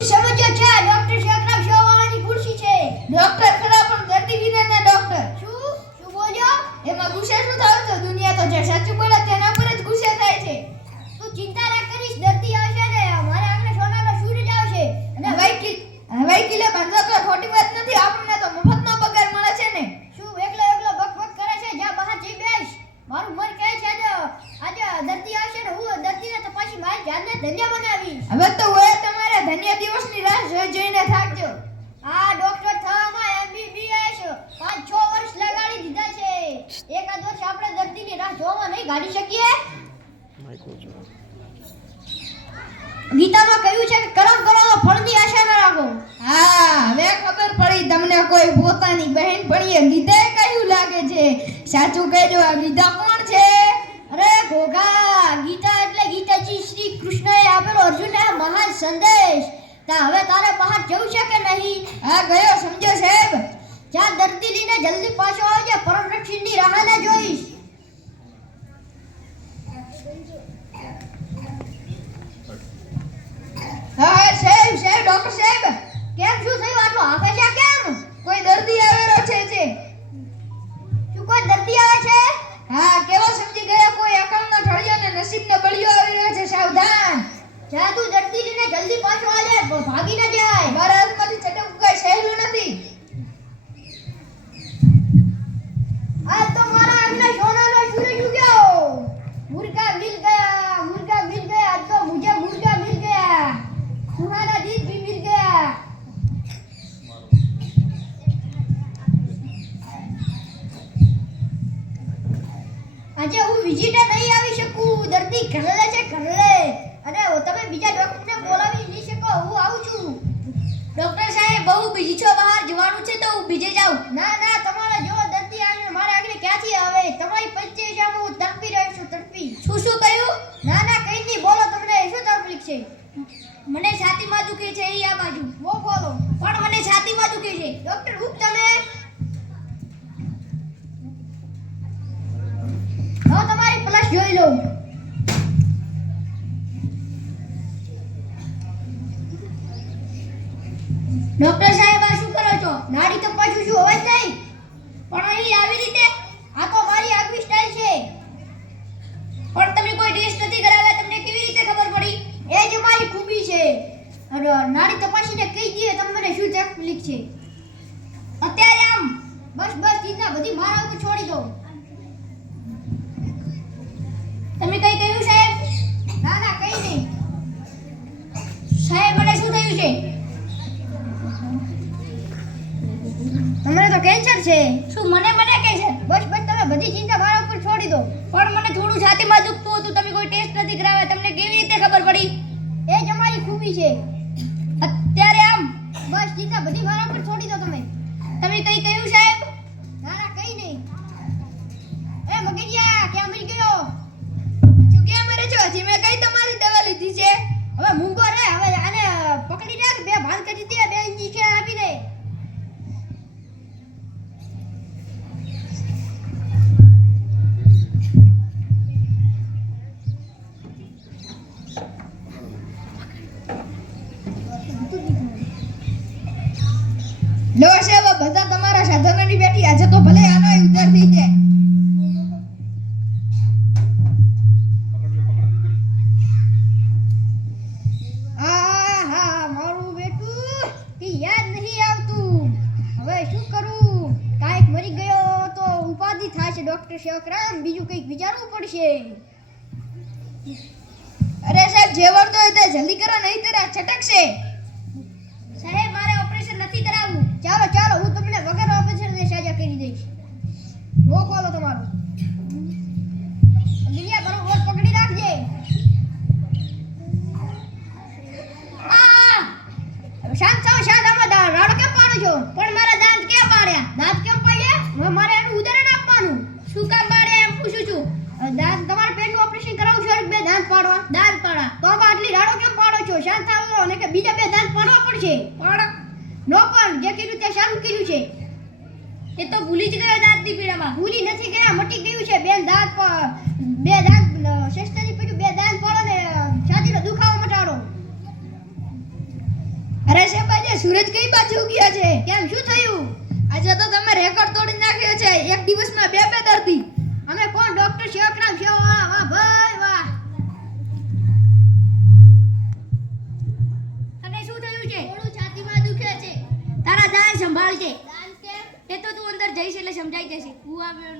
સમજો છે ડોક્ટર શેખરાવ શેવાળાની ખુરશી છે. ડોક્ટર ખરા પણ દર્દી વિનાના ડોક્ટર. શું બોલ્યો? એમાં ગુસ્સે શું થાય તો દુનિયા તો જે સાચું બોલે તેના પર જ ગુસ્સે થાય છે. તું ચિંતા ના કરીશ, દર્દી આવશે ને મારે આંગણે સોનાનો સૂરજ આવશે. અને વકીલે બંધો તો ખોટી વાત નથી, આપણને તો મફતનો પગાર મળે છે ને. શું એકલો બકબક કરે છે? જા બહાર જઈ બેસ. મારું મન કહે છે આજે દર્દી આવશે ને હું દર્દીને તપાસી મારી જાનને ધન્ય બનાવીશ. હવે તો હોય તમારે ધન્ય દિવસની રાહ જોઈને થાકજો. આ ડોક્ટર થવામાં MBBS 5-6 વર્ષ લગાડી દીધા છે. એકાદ વર્ષ આપણે દર્દીની રાહ જોવામાં નહીં ગાડી શકીએ. ગીતામાં કહ્યું છે કે કર્મ કરો ફળની આશા ન રાખો. હા, હવે ખબર પડી તમને. કોઈ પોતાની બહેનપણીએ ગીતાએ કહ્યું લાગે છે. સાચું કહેજો, આ ગીતા કોણ છે? અરે ઘોઘા, ગીતા એટલે ગીતાજી શ્રી કૃષ્ણએ આપેલો અર્જુનને મહાન સંદેશ. તા હવે તારે બહાર જવું છે કે નહીં? હા, ગયો સમજો સાહેબ. જા દર્દી લઈને જલ્દી પાછો આવજે, પરમરક્ષણની રાહ ન જોઈશ. હા સાહેબ, ડોક્ટર સાહેબ. કેમ શું થયું? આટલો હાફે છે કેમ? કોઈ દર્દી આવેલો છે. શું કોઈ દર્દી આવે છે? હા, કેવો સમજી ગયા? કોઈ અકલનો ઠળિયો ને નસીબનો બળિયો આવી રહ્યો છે, સાવધાન. જા તું દર્દી લઈને જલ્દી પાછો આવજે, ભાગી ન જાય. મારા હાથમાંથી છટકવું કઈ સહેલું નથી. આ તો મારા આંગણે સોનાનો સૂરજ ઉગ્યો. मुर्गा मिल गया, आज तो मुझे मुर्गा मिल गया, सुहाना दिन भी मिल गया. આજે હું વિઝિટે નહીં આવી શકું, દર્દી ઘરે છે ઘરે. અને તમે બીજા ડોક્ટરને બોલાવી નહીં શકો, હું આવું છું. ડોક્ટર સાહેબ, બહુ બીજી છો, બહાર જવાનું છે તો હું બીજે જાઉં. ના તમારા જેવો દર્દી આવીને મારા આગળ ક્યાંથી આવે? તમારી પંચેજામાં હું તડપી રહ્યો છું, તડપી. શું કહ્યું? ના કઈ નહીં, બોલો તમને શું તકલીફ છે? મને છાતીમાં દુખે છે, એ આ બાજુ. બોલો. પણ મને છાતીમાં દુખે છે. ડોક્ટર હું તમે હા તમારી પ્લસ જોઈ લો. ડોક્ટર સાહેબ, આ શું કરો છો? નાડી તપાસું છું, અવાજ નહીં. પણ અહીં આવી રીતે? આ તો મારી આગવી સ્ટાઇલ છે. પણ તમે કોઈ ટેસ્ટ નથી કરાવ્યા, તમને કેવી રીતે ખબર પડી? એ જ મારી ખૂબી છે. અને નાડી તપાસીને કહી દઈએ તમને શું તકલીફ છે. અત્યારે આમ બસ ચિંતા બધી મારા ઉપર છોડી દો. તમે કઈ કહ્યું સાહેબ? ના કઈ નહીં. સાહેબ, મને શું થયું છે? તમને તો કેન્સર છે. શું મને કહે છે? બસ તમે બધી ચિંતા મારા ઉપર છોડી દો. પણ મને થોડું છાતીમાં દુખતું હતું, તમે કોઈ ટેસ્ટ નથી કરાવ્યા, તમને કેવી રીતે ખબર પડી? એ જ અમારી ખૂબી છે. અત્યારે આમ બસ ચિંતા બધી મારા ઉપર છોડી દો તમે. તમે કઈ કહ્યું સાહેબ? ના કઈ નહીં. એ મગરિયા ક્યાં મરી ગયો? શું ક્યાં મરે છો? હજી મેં કઈ તમારી દવા લીધી છે? હવે મૂંગો રે, હવે આને પકડી રાખ, બે ભાન કરી દે, બે ઇન્જેક્શન આપી દે. લો સાહેબ, બધા તમારા સાધનોની બેઠી, આજે તો ભલે આનો ઉધાર થઈ જાય. મારું બેટું કે યાદ નહીં આવતું. હવે શું કરું? કાંઈક મરી ગયો તો ઉપાધિ થશે ડોક્ટર શેખરામ, બીજું કંઈક વિચારવું પડશે. અરે સાહેબ, જે વળતો હોય તે જલ્દી કરો, નહીં તો છટકશે. સાહેબ, મારે ઓપરેશન નથી કરાવવું. ચાલો હું તમને વગર ઓપરેશનને સાજા કરી દઈશ. બોલો તમારું. ગિલિયા બરોબર પકડી રાખજે. શાંત આમાં રાડો કેમ પાડો છો? પણ મારા દાંત ક્યાં પાડ્યા? દાંત કેમ પાડ્યા? મારે એનું ઉદાહરણ આપવાનું. શું કામ પાડ્યા એમ પૂછું છું. દાંત તમારે પેટનું ઓપરેશન કરાવવું છે, બે દાંત પાડવા. દાંત પાડા તો આટલી રાડો કેમ પાડો છો? શાંત થાઓ, અને કે બીજા બે દાંત પાડવા પડશે. નો પણ જે કર્યું તે સારું કર્યું છે. એ તો ભૂલી જ ગયા દાંતની પીડામાં. ભૂલી નથી ગયા, મટી ગયું છે. બે દાંત શસ્ત્રની પેટું બે દાંત પાડો ને છાતીનો દુખાવો મટાડો. અરે સાહેબ આજે સૂરજ કઈ બાજુ ઉગ્યા છે? કેમ શું થયું? આજે તો તમે રેકોર્ડ તોડી નાખ્યો છે. એક દિવસમાં બે દર્દી. અમે કોણ ડોક્ટર શેખરામ શેવા? વાહ ભાઈ વાહ. તને શું થયું છે? થોડું છાતીમાં દુખે છે. તારા દાન સંભાળ છે. દાન કેમ? એ તો તું અંદર જઈશ એટલે સમજાઈ જશે. હું આવ્યો